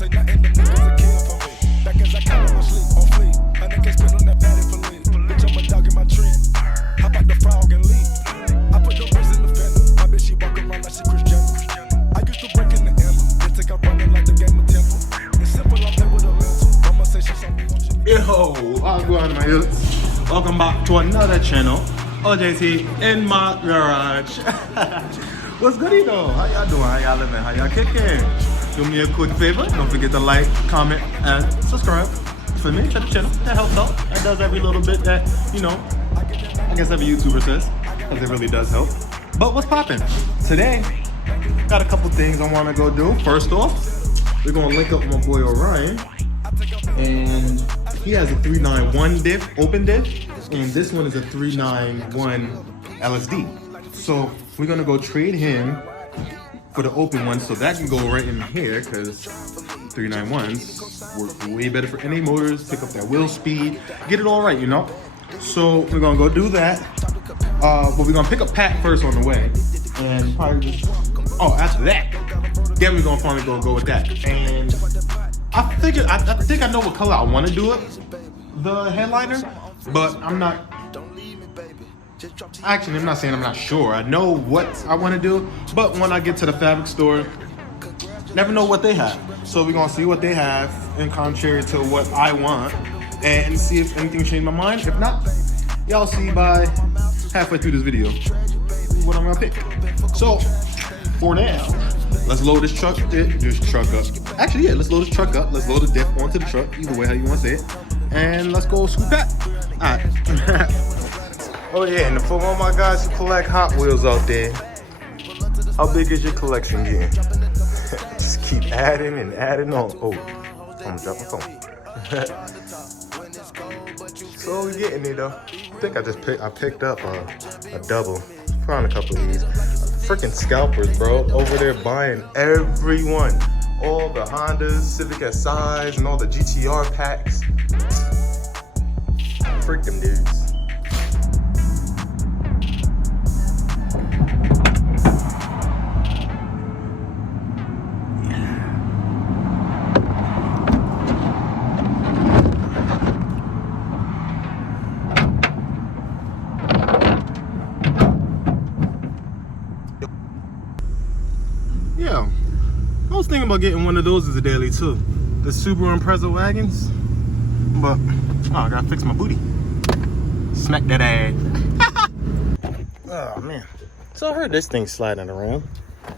say nothing, the niggas a kill for me. Back as I count on sleep, on fleek. A nigga spit on that patty for leave. Bitch, I'm a dog in my tree. Hop out the frog and leave. I put the wrist in the fender. My bitch, she walk around like she Chris Jenner. I used to break in the ember. Then take out running like the game of Temple. It's simple, I play with a mental. Mama say she saw me on shit. Yo, what's going on, my youths? Welcome back to another channel. OJT in my garage. What's goody though? How y'all doing? How y'all living? How y'all kicking? Do me a quick favor. Don't forget to like, comment, and subscribe. For me, to the channel. That helps out. That does every little bit that, you know, I guess every YouTuber says. Because it really does help. But what's poppin'? Today, got a couple things I want to go do. First off, we're going to link up with my boy Orion. And he has a 391 diff, open diff. And this one is a 391 LSD. So we're going to go trade him for the open one. So that can go right in here because 391s work way better for NA motors. Pick up that wheel speed. Get it all right, you know. So we're going to go do that. But we're going to pick up Pat first on the way. And probably just... Oh, after that, then we're gonna finally go with that. And I think I know what color I want to do it, the headliner, but I'm not. Actually, I'm not saying I'm not sure. I know what I want to do, but when I get to the fabric store, never know what they have. So we're gonna see what they have, in contrary to what I want, and see if anything changed my mind. If not, y'all see by halfway through this video what I'm gonna pick. So. For now, let's load this truck up. Actually, yeah, let's load this truck up. Let's load the diff onto the truck, either way how you want to say it. And let's go scoop that. All right. Oh yeah, and for all my guys who collect Hot Wheels out there, how big is your collection getting? Just keep adding and adding on. Oh, I'm gonna drop my phone. So we getting it though. I think I picked up a double. Found a couple of these. Freaking scalpers, bro, over there buying everyone, all the Hondas, Civic SIs, and all the GTR packs. Freak them dudes. Yeah, I was thinking about getting one of those as a daily too. The Subaru Impreza wagons. But, oh, I gotta fix my booty. Smack that ass. Oh, man. So I heard this thing sliding around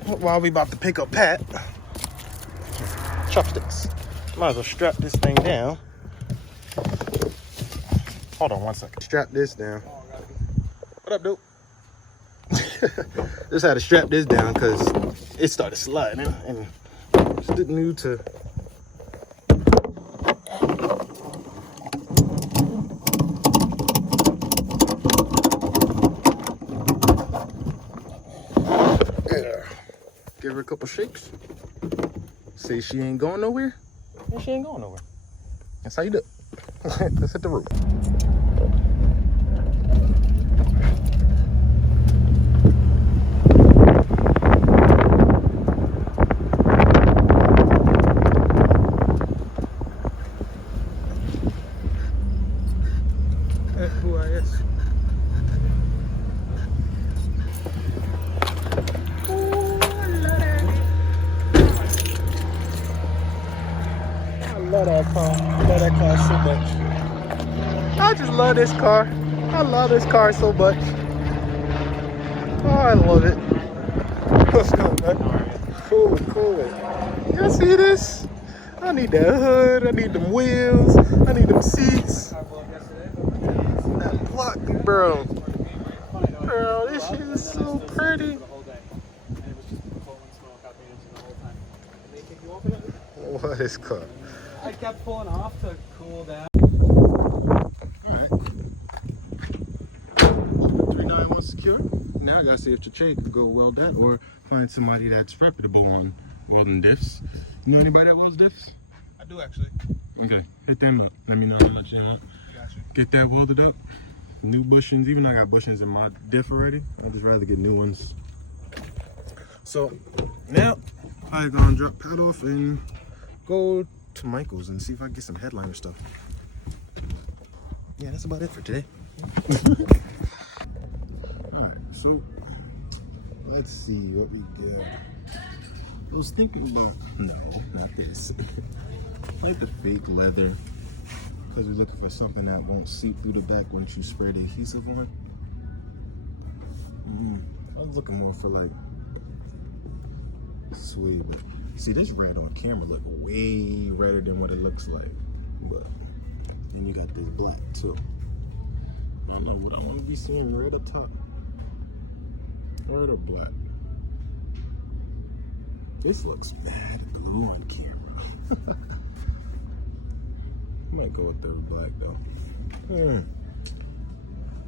while we about to pick up Pat. Chopsticks. Might as well strap this thing down. Hold on one second. Strap this down. What up, dude? Just had to strap this down because it started sliding and it's new to yeah. Give her a couple shakes. Say she ain't going nowhere, and she ain't going nowhere. That's how you do it. Let's hit the roof. I love that car. I love that car so much. I just love this car. I love this car so much. Oh, I love it. What's going on? Cool. Y'all see this? I need that hood. I need them wheels. I need them seats. That block, bro. Bro, this shit is so pretty. What is car? I kept pulling off to cool down. Alright. 391 secure. Now I gotta see if the trade can go weld that or find somebody that's reputable on welding diffs. You know anybody that welds diffs? I do actually. Okay, hit them up. Let me know how much you want. Gotcha. Get that welded up. New bushings, even though I got bushings in my diff already. I'd just rather get new ones. So now I gonna drop Pat off and go to Michael's and see if I can get some headliner stuff. Yeah, that's about it for today. Alright, so let's see what we get. I was thinking about, no, not this. Like the fake leather, because we're looking for something that won't seep through the back once you spray the adhesive on. I was looking more for like suede, but see, this red on camera look way redder than what it looks like. But then you got this black too. I don't know what I want to be seeing, red up top, red or black. This looks bad glue on camera. I might go with the black though.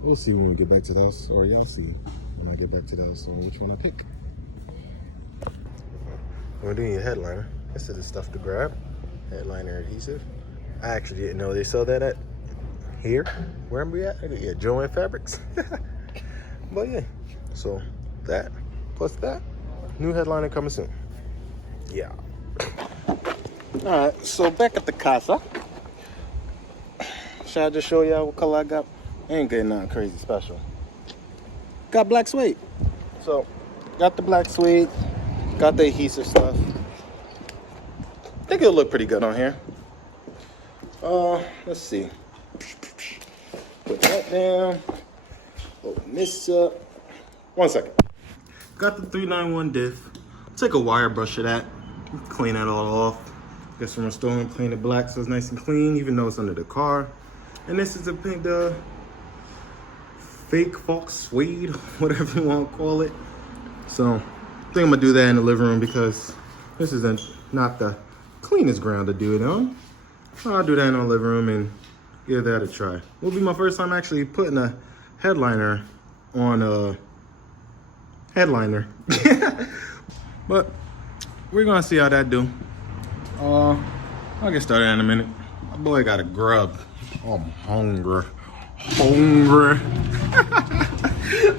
We'll see when we get back to the house, or y'all see when I get back to the house on which one I pick. We're doing a headliner. This is the stuff to grab. Headliner adhesive. I actually didn't know they sell that at here. Where am we at? Yeah, Jevon Fabrics. But yeah, so that plus that. New headliner coming soon. Yeah. Alright, so back at the casa. Should I just show y'all what color I got? Ain't getting nothing crazy special. Got black suede. So, got the black suede. Got the adhesive stuff. I think it'll look pretty good on here. Let's see. Put that down. Open this up. 1 second. Got the 391 diff. Take a wire brush of that. Clean that all off. Get some restoring, paint it black so it's nice and clean, even though it's under the car. And this is the fake false suede, whatever you want to call it. So, I think I'm gonna do that in the living room because this isn't not the cleanest ground to do it on. So I'll do that in the living room and give that a try. Will be my first time actually putting a headliner on a headliner. But we're gonna see how that do. I'll get started in a minute. My boy got a grub. Oh, I'm hungry.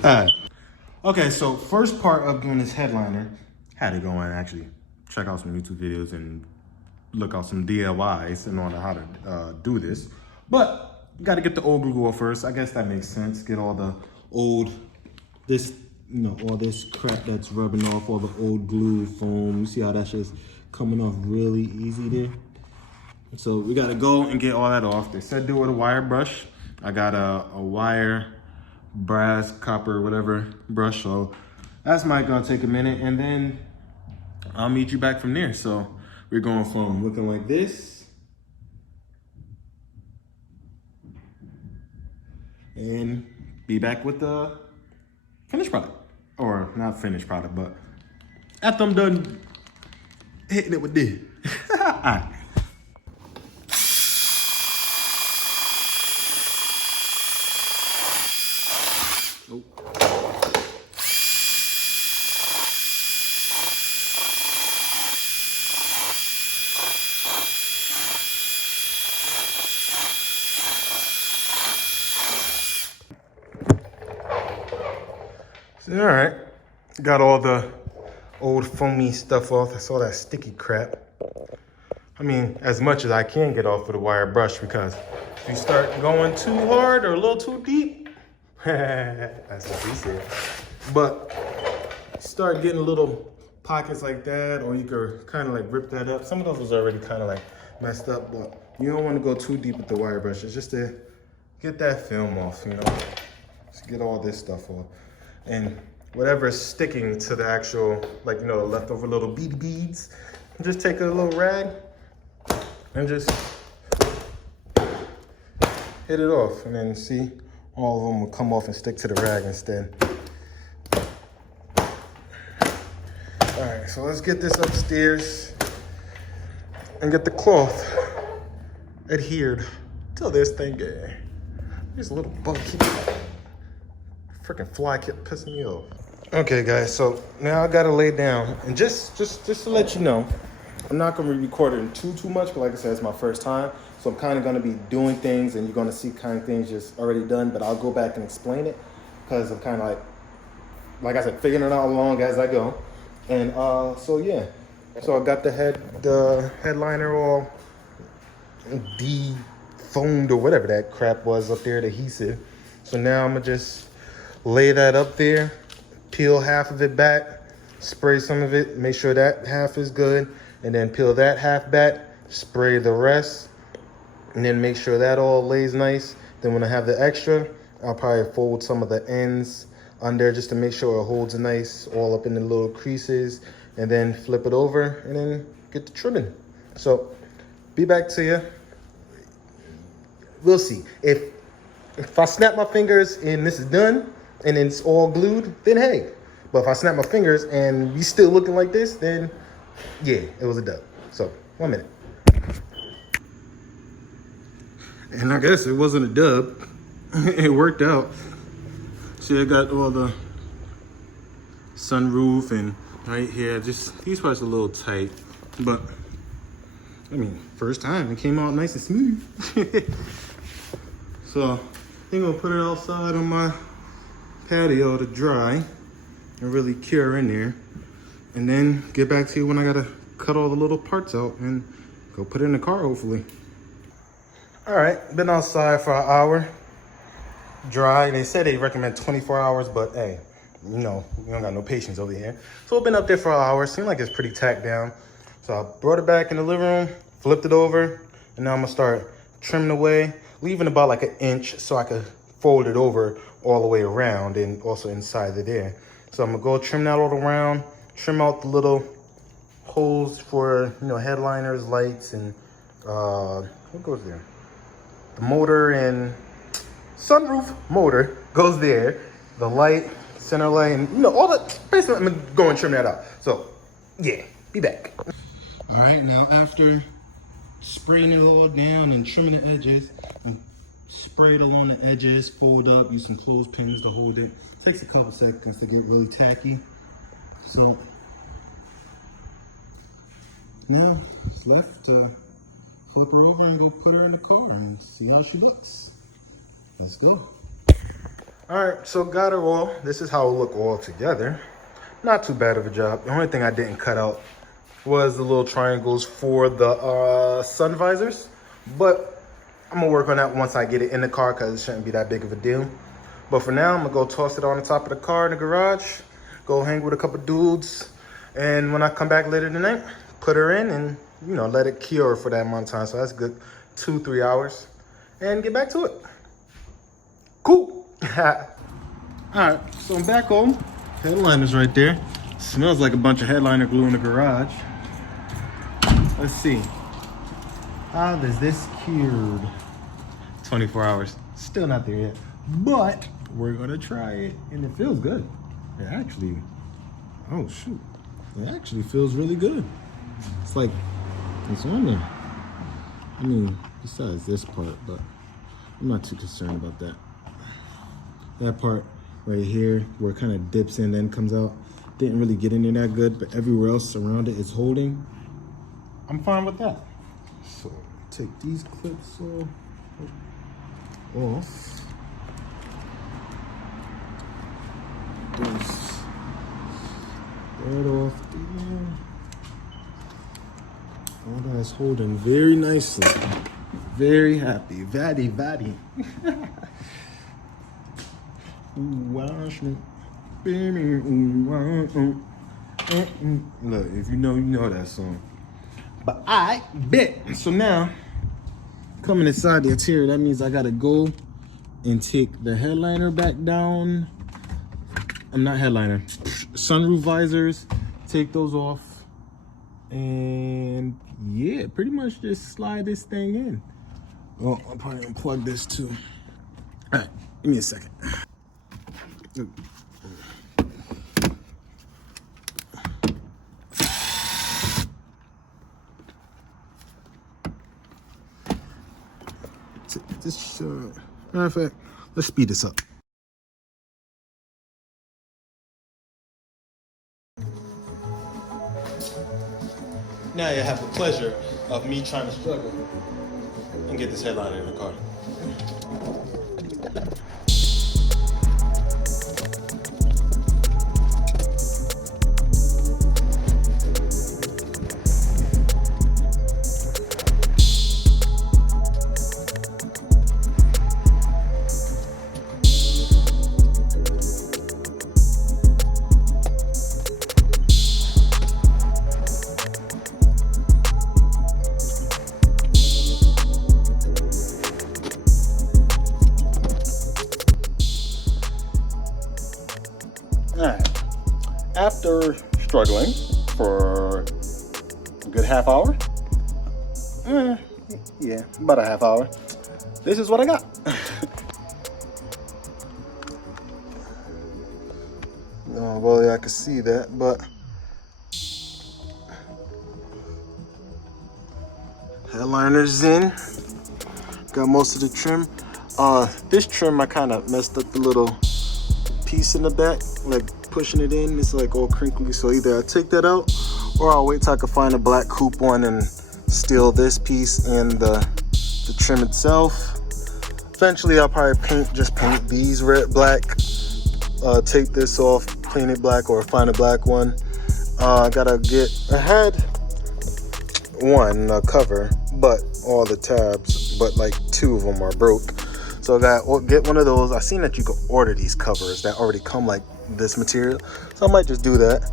Alright. Okay, so first part of doing this headliner, had to go and actually check out some YouTube videos and look out some DIYs in order how to do this. But you got to get the old glue off first. I guess that makes sense. Get all the old, all this crap that's rubbing off, all the old glue foam. You see how that's just coming off really easy there? So we got to go and get all that off. They said do it with a wire brush. I got a wire, brass, copper, whatever brush. So that's gonna take a minute, and then I'll meet you back from there. So we're going from looking like this and be back with the finished product. Or not finished product, but after I'm done hitting it with this. All right. All right, got all the old foamy stuff off. That's all that sticky crap. I mean, as much as I can get off with a wire brush, because if you start going too hard or a little too deep, that's what he said. But start getting little pockets like that, or you could kind of like rip that up. Some of those was already kind of like messed up, but you don't want to go too deep with the wire brush. It's just to get that film off, Just get all this stuff off. And whatever is sticking to the actual, the leftover little beads, just take a little rag and just hit it off. And then see, all of them will come off and stick to the rag instead. All right, so let's get this upstairs and get the cloth adhered to this thing. There's a little bug here. Freaking fly kept pissing me off. Okay, guys, so now I gotta lay down, and just to let you know, I'm not gonna be recording too much, but like I said, it's my first time, so I'm kind of gonna be doing things, and you're gonna see kind of things just already done. But I'll go back and explain it because I'm kind of like I said, figuring it out along as I go. And so yeah, So I got the headliner all defoamed or whatever that crap was up there, the adhesive. So now I'm gonna just lay that up there, peel half of it back, spray some of it, make sure that half is good, and then peel that half back, spray the rest, and then make sure that all lays nice. Then when I have the extra, I'll probably fold some of the ends under just to make sure it holds nice all up in the little creases, and then flip it over and then get the trimming. So be back to you. We'll see. If I snap my fingers and this is done and it's all glued, then hey. But if I snap my fingers and we still looking like this, then yeah, it was a dub. So 1 minute. And I guess it wasn't a dub. It worked out. See, I got all the sunroof and right here, just these parts are a little tight, but I mean, first time it came out nice and smooth. So I think I'm gonna put it outside on my patio to dry and really cure in there, and then get back to you when I gotta cut all the little parts out and go put it in the car, hopefully. All right, been outside for an hour, dry. They said they recommend 24 hours, but hey, you know, we don't got no patience over here. So I've been up there for an hour. Seemed like it's pretty tacked down. So I brought it back in the living room, flipped it over, and now I'm gonna start trimming away, leaving about like 1 inch so I could fold it over all the way around and also inside of there. So I'm gonna go trim that all around, trim out the little holes for, you know, headliners, lights, and what goes there? The motor and sunroof motor goes there. The light, center light, and you know, all the, basically I'm gonna go and trim that out. So yeah, be back. All right, now after spraying it all down and trimming the edges, spray it along the edges, fold up, use some clothespins to hold it. Takes a couple seconds to get really tacky. So now it's left to flip her over and go put her in the car and see how she looks. Let's go. All right, so got her all. This is how it look all together. Not too bad of a job. The only thing I didn't cut out was the little triangles for the sun visors, but I'm gonna work on that once I get it in the car because it shouldn't be that big of a deal. But for now, I'm gonna go toss it on the top of the car in the garage, go hang with a couple dudes, and when I come back later tonight, put her in and, you know, let it cure for that amount of time. So that's good, 2-3 hours, and get back to it. Cool. All right, so I'm back home. Headliner's right there. Smells like a bunch of headliner glue in the garage. Let's see. How does this cured? 24 hours. Still not there yet, but we're gonna try it, and it feels good. It actually, oh shoot, it actually feels really good. It's like it's on there. I mean, besides this part, but I'm not too concerned about that. That part right here, where it kind of dips in, then comes out, didn't really get in there that good, but everywhere else around it is holding. I'm fine with that. So take these clips off. This right off there. All that's holding very nicely. Very happy. Very. Wash me. Look, if you know that song. But I bet. So now, coming inside the interior, that means I gotta go and take the headliner back down. I'm not headliner. Sunroof visors, take those off. And yeah, pretty much just slide this thing in. Well, I'll probably unplug this too. All right, give me a second. This, matter of fact, let's speed this up. Now you have the pleasure of me trying to struggle and get this headliner in the car. struggling for a good half hour. Yeah, about a half hour. This is what I got. Oh, well, yeah, I can see that, but headliner's in. Got most of the trim. This trim, I kind of messed up the little piece in the back, like pushing it in. It's like all crinkly, so either I take that out or I'll wait till I can find a black coupe one and steal this piece and the trim itself. Eventually, I'll probably just paint these black. Take this off, paint it black, or find a black one. I had one cover, but all the tabs, but like 2 of them are broke. So I got get one of those. I seen that you could order these covers that already come like this material, so I might just do that.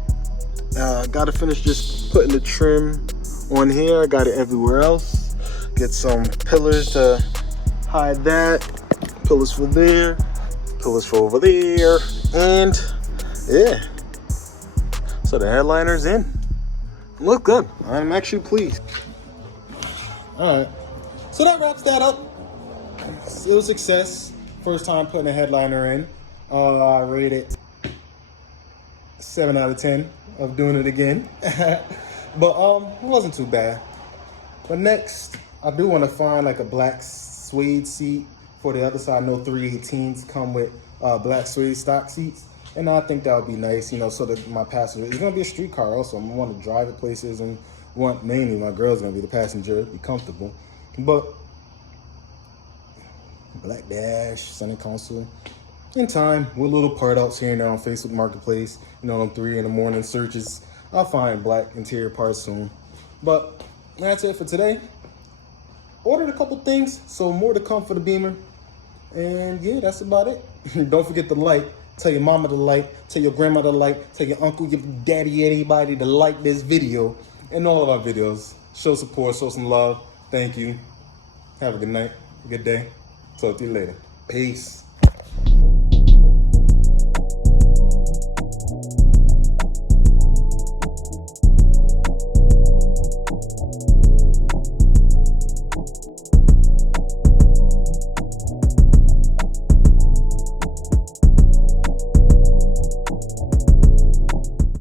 Gotta finish just putting the trim on here. I got it everywhere else. Get some pillars to hide that. Pillars for there. Pillars for over there. And yeah. So the headliner's in. Look good. I'm actually pleased. Alright. So that wraps that up. It was a success. First time putting a headliner in. I rated 7 out of 10 of doing it again. But it wasn't too bad. But next, I do want to find like a black suede seat for the other side. I know 318s come with black suede stock seats, and I think that would be nice, you know, so that my passenger, it's gonna be a street car also. I'm gonna want to drive it places and want mainly my girl's gonna be the passenger, be comfortable. But black dash, center console. In time, with little part outs here and there on Facebook Marketplace, you know, them 3 in the morning searches, I'll find black interior parts soon. But that's it for today. Ordered a couple things, so more to come for the Beamer. And yeah, that's about it. Don't forget to like. Tell your mama to like. Tell your grandma to like. Tell your uncle, your daddy, anybody to like this video and all of our videos. Show support, show some love. Thank you. Have a good night, a good day. Talk to you later. Peace.